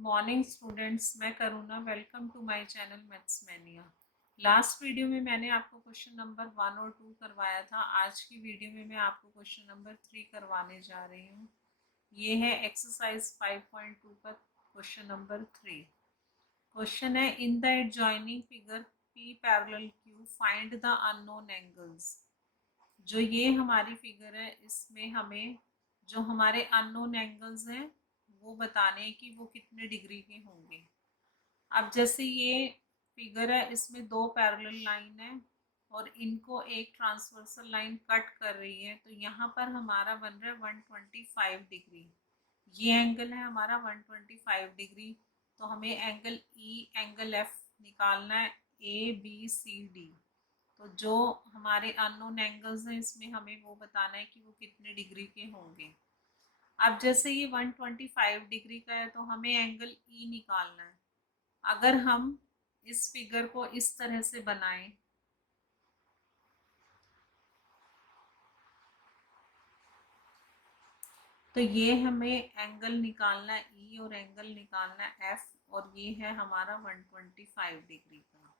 Morning students, मैं Karuna. Welcome to my channel maths mania. Last video में मैंने आपको क्वेश्चन नंबर 1 और 2 करवाया था। आज की वीडियो में मैं आपको क्वेश्चन नंबर 3 करवाने जा रही हूँ। ये है एक्सरसाइज 5.2 का क्वेश्चन नंबर 3। क्वेश्चन है, in the adjoining figure P parallel Q find the unknown angles. जो ये हमारी फिगर है, इसमें हमें जो हमारे अननोन एंगल्स हैं वो बताने हैं कि वो कितने डिग्री के होंगे। अब जैसे ये फिगर है, इसमें दो पैरेलल लाइन है और इनको एक ट्रांसवर्सल लाइन कट कर रही है, तो यहाँ पर हमारा बन रहा है 125 डिग्री। ये एंगल है हमारा 125 डिग्री। तो हमें एंगल ई, एंगल एफ निकालना है, ए बी सी डी। तो जो हमारे अननोन एंगल्स हैं, इसमें हमें वो बताना है कि वो कितने डिग्री के होंगे। अब जैसे ये 125 डिग्री का है, तो हमें एंगल ई निकालना है। अगर हम इस फिगर को इस तरह से बनाएं, तो ये हमें एंगल निकालना है ई और एंगल निकालना है एफ, और ये है हमारा 125 डिग्री का।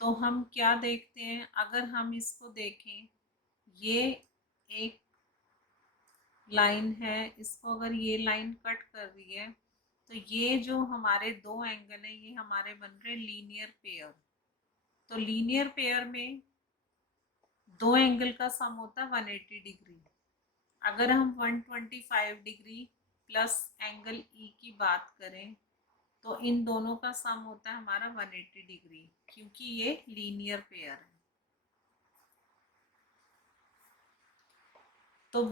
तो हम क्या देखते हैं, अगर हम इसको देखें, ये एक लाइन है, इसको अगर ये लाइन कट कर रही है, तो ये जो हमारे दो एंगल है ये हमारे बन रहे लीनियर पेयर। तो लीनियर पेयर में दो एंगल का सम होता है 180 डिग्री। अगर हम 125 डिग्री प्लस एंगल ई की बात करें, तो इन दोनों का सम होता है हमारा 180 डिग्री, क्योंकि ये लीनियर पेयर है। तो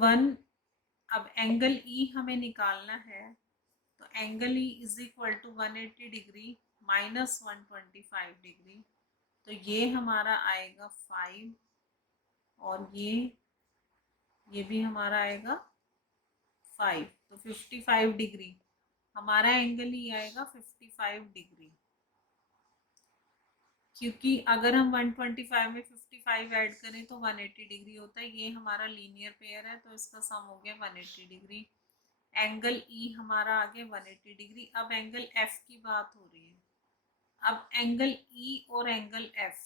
अब एंगल ई हमें निकालना है, तो angle E is equal to 180 degree minus 125 degree. तो ये हमारा आएगा 5, और ये भी हमारा आएगा 5। तो 55 डिग्री हमारा एंगल ही आएगा 55 डिग्री, क्योंकि अगर हम 125 में 55 ऐड करें तो 180 डिग्री होता है। ये हमारा लीनियर पेयर है, तो इसका सम हो गया 180 डिग्री। एंगल ई हमारा आ गया 180 डिग्री। अब एंगल एफ की बात हो रही है। अब एंगल ई और एंगल एफ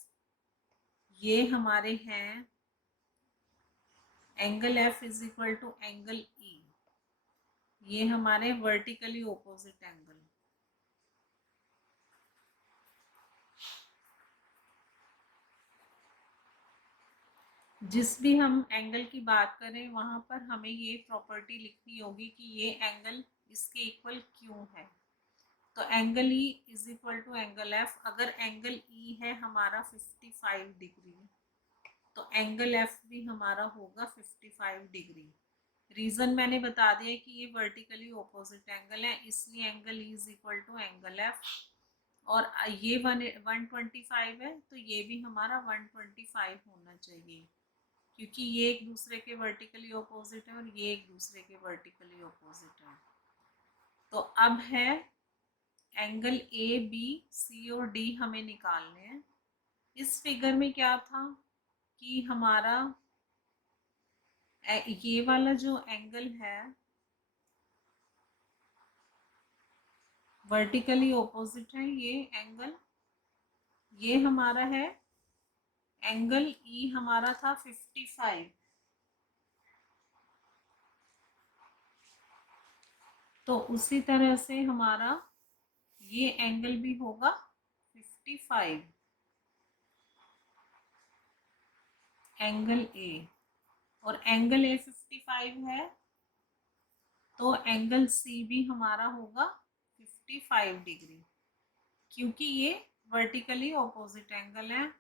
ये हमारे हैं, angle F is equal to angle E, ये हमारे वर्टिकली ऑपोजिट एंगल। जिस भी हम एंगल की बात करें, वहां पर हमें ये प्रॉपर्टी लिखनी होगी कि ये एंगल इसके इक्वल क्यों है। तो angle E is equal to angle F. अगर एंगल ई है हमारा 55 डिग्री, तो एंगल एफ भी हमारा होगा 55 डिग्री। रीजन मैंने बता दिया कि ये वर्टिकली ऑपोजिट एंगल है, इसलिए angle E is equal to angle F. और ये 125 है, तो ये भी हमारा 125 होना चाहिए, क्योंकि ये एक दूसरे के वर्टिकली ऑपोजिट है और ये एक दूसरे के वर्टिकली ऑपोजिट है। तो अब है एंगल ए बी सी और डी हमें निकालने हैं। इस फिगर में क्या था कि हमारा ये वाला जो एंगल है वर्टिकली ऑपोजिट है, ये एंगल, ये हमारा है एंगल ई हमारा था 55। तो उसी तरह से हमारा ये एंगल भी होगा 55, एंगल ए। और एंगल ए 55 है, तो एंगल सी भी हमारा होगा 55 डिग्री, क्योंकि ये वर्टिकली ऑपोजिट एंगल है।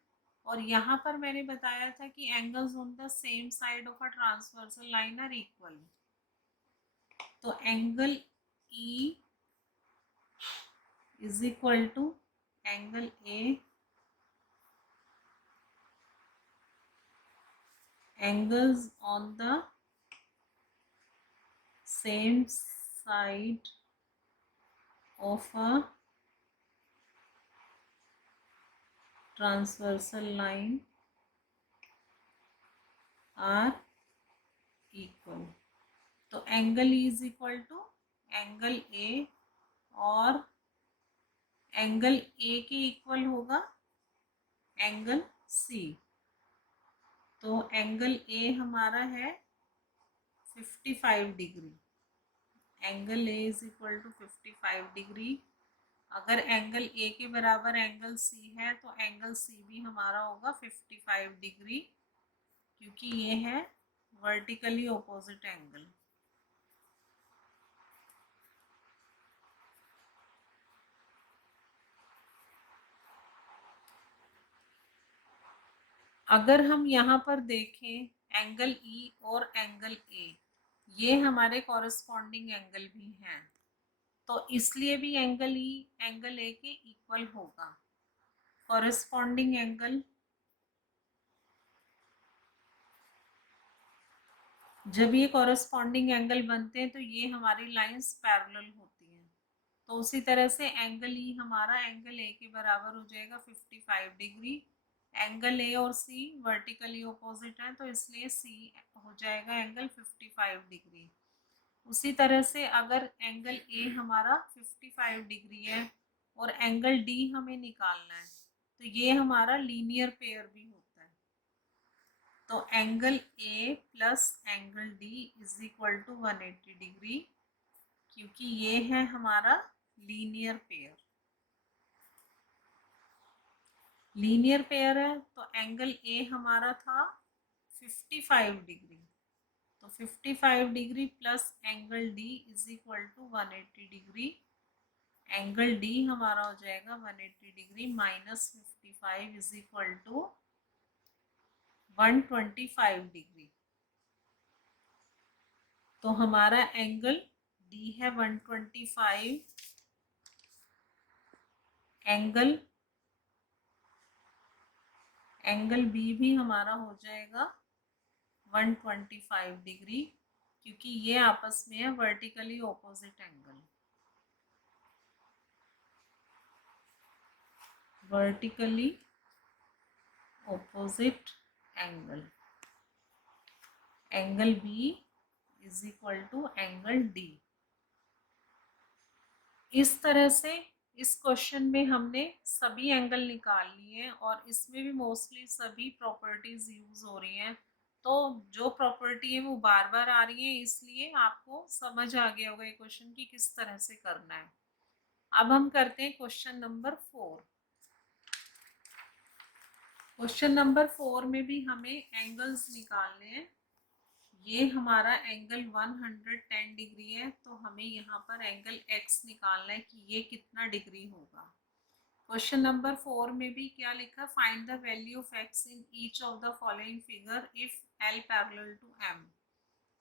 और यहाँ पर मैंने बताया था कि angles on the same side of a transversal line are equal. तो angle E is equal to angle A, angles on the same side of a transversal line are equal. तो angle E is equal to angle A और angle A के equal होगा angle C. तो angle ए हमारा है 55 degree. Angle A is equal to 55 degree. अगर angle A के बराबर एंगल सी है तो एंगल सी भी हमारा होगा 55 डिग्री, क्योंकि ये है वर्टिकली ऑपोजिट एंगल। अगर हम यहाँ पर देखें एंगल ई और एंगल ए, ये हमारे कॉरेस्पॉन्डिंग एंगल भी हैं, तो इसलिए भी एंगल ई एंगल ए के इक्वल होगा। कॉरेस्पॉन्डिंग एंगल, जब ये कॉरेस्पॉन्डिंग एंगल बनते हैं तो ये हमारी लाइंस पैरेलल होती हैं। तो उसी तरह से एंगल ई हमारा एंगल ए के बराबर हो जाएगा 55 डिग्री। एंगल ए और सी वर्टिकली ऑपोजिट है, तो इसलिए सी हो जाएगा एंगल 55 डिग्री। उसी तरह से अगर एंगल ए हमारा 55 डिग्री है और एंगल डी हमें निकालना है, तो ये हमारा लीनियर पेयर भी होता है। तो angle A plus angle D is equal to 180 degree, क्योंकि ये है हमारा लीनियर पेयर। लीनियर पेयर है तो एंगल ए हमारा था 55 डिग्री, तो 55 degree plus angle D is equal to 180 degree. Angle D हमारा हो जाएगा 180 degree minus 55 is equal to 125 degree. तो हमारा एंगल डी है 125, एंगल बी भी हमारा हो जाएगा 125 डिग्री, क्योंकि ये आपस में है vertically opposite angle. Vertically opposite angle, angle B is equal to angle D. इस तरह से इस क्वेश्चन में हमने सभी एंगल निकाल लिए हैं और इसमें भी मोस्टली सभी प्रॉपर्टीज यूज हो रही हैं। तो जो प्रॉपर्टी है वो बार बार आ रही है, इसलिए आपको समझ आ गया होगा ये क्वेश्चन की किस तरह से करना है। अब हम करते हैं क्वेश्चन नंबर 4। क्वेश्चन नंबर 4 में भी हमें एंगल्स निकालने हैं। ये हमारा एंगल 110 डिग्री है, तो हमें यहाँ पर एंगल x निकालना है कि ये कितना डिग्री होगा। क्वेश्चन नंबर 4 में भी क्या लिखा, find the value of x in each of the following figure if l parallel to m।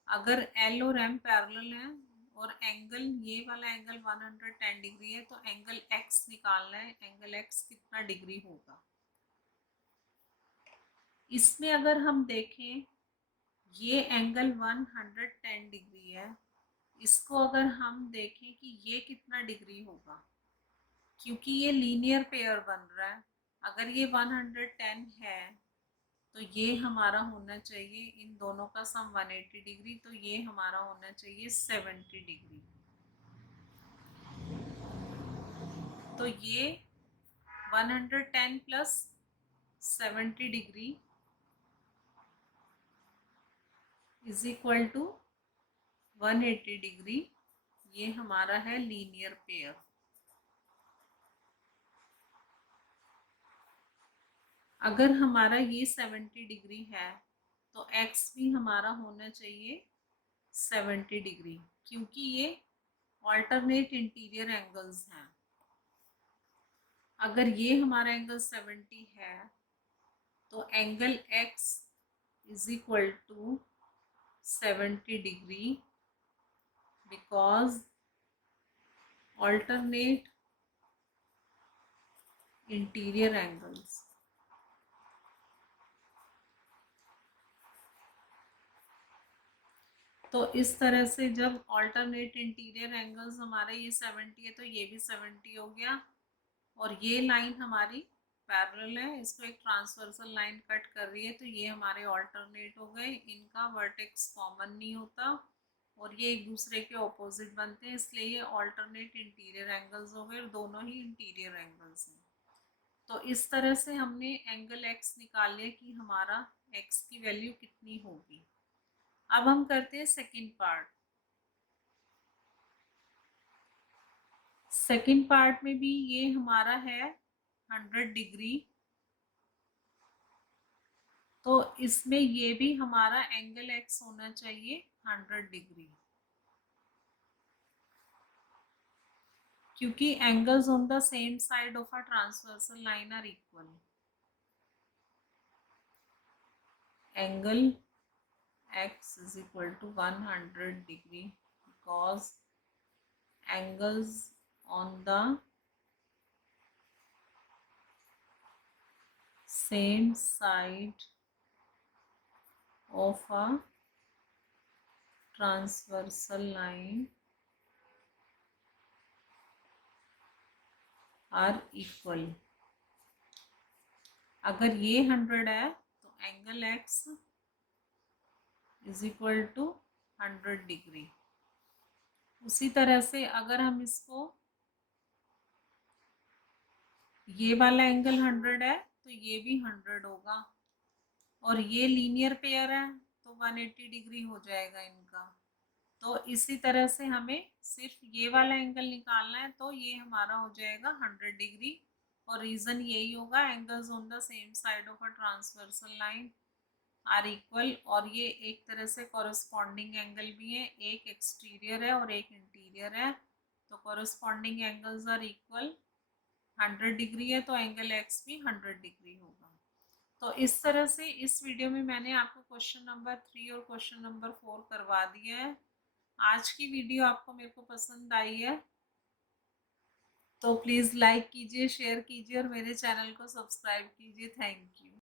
अगर l और m पैरेलल हैं और एंगल ये वाला एंगल 110 डिग्री है, तो एंगल x निकालना है, एंगल x कितना डिग्री होगा। इसमें अगर हम देखें ये एंगल 110 डिग्री है, इसको अगर हम देखें कि ये कितना डिग्री होगा, क्योंकि ये लीनियर पेयर बन रहा है। अगर ये 110 है तो ये हमारा होना चाहिए, इन दोनों का सम 180 डिग्री, तो ये हमारा होना चाहिए 70 डिग्री। तो ये 110 plus 70 degree is equal to 180 degree, ये हमारा है लीनियर पेयर। अगर हमारा ये 70 डिग्री है तो x भी हमारा होना चाहिए 70 डिग्री, क्योंकि ये ऑल्टरनेट इंटीरियर एंगल्स हैं। अगर ये हमारा एंगल 70 है तो angle x is equal to 70 degree, because alternate interior angles. तो इस तरह से जब ऑल्टरनेट इंटीरियर एंगल्स हमारे ये 70 है तो ये भी 70 हो गया, और ये लाइन हमारी पैरेलल है, इसको एक ट्रांसवर्सल लाइन कट कर रही है, तो ये हमारे ऑल्टरनेट हो गए, इनका वर्टेक्स कॉमन नहीं होता, और ये एक दूसरे के ऑपोजिट बनते हैं, इसलिए ये ऑल्टरनेट इंटीरियर एंगल्स हो गए और दोनों ही इंटीरियर एंगल्स हैं। तो इस तरह से हमने एंगल एक्स निकाल लिया कि हमारा एक्स की वैल्यू कितनी होगी। अब हम करते हैं सेकंड पार्ट। सेकंड पार्ट में भी ये हमारा है 100 डिग्री, तो इसमें ये भी हमारा एंगल एक्स होना चाहिए 100 डिग्री, क्योंकि angles on the same side of a transversal line are equal. Angle x is equal to 100 degree because angles on the same side of a transversal line are equal। अगर ये 100 है तो angle x is equal to 100 degree. उसी तरह से अगर हम इसको, ये वाला एंगल 100 है तो ये भी 100 होगा, और ये लीनियर पेयर है तो 180 डिग्री हो जाएगा इनका। तो इसी तरह से हमें सिर्फ ये वाला एंगल निकालना है, तो ये हमारा हो जाएगा 100 डिग्री, और रीज़न यही होगा angles on the same side of a transversal line are equal. और ये एक तरह से कॉरस्पॉन्डिंग एंगल भी है, एक एक्सटीरियर है और एक इंटीरियर है, तो corresponding angles are equal. 100 degree है तो एंगल एक्स भी 100 डिग्री होगा। तो इस तरह से इस वीडियो में मैंने आपको क्वेश्चन नंबर 3 और क्वेश्चन नंबर 4 करवा दिया है। आज की वीडियो आपको मेरे को पसंद आई है तो प्लीज़ लाइक कीजिए, शेयर कीजिए और मेरे चैनल को सब्सक्राइब कीजिए। Thank you.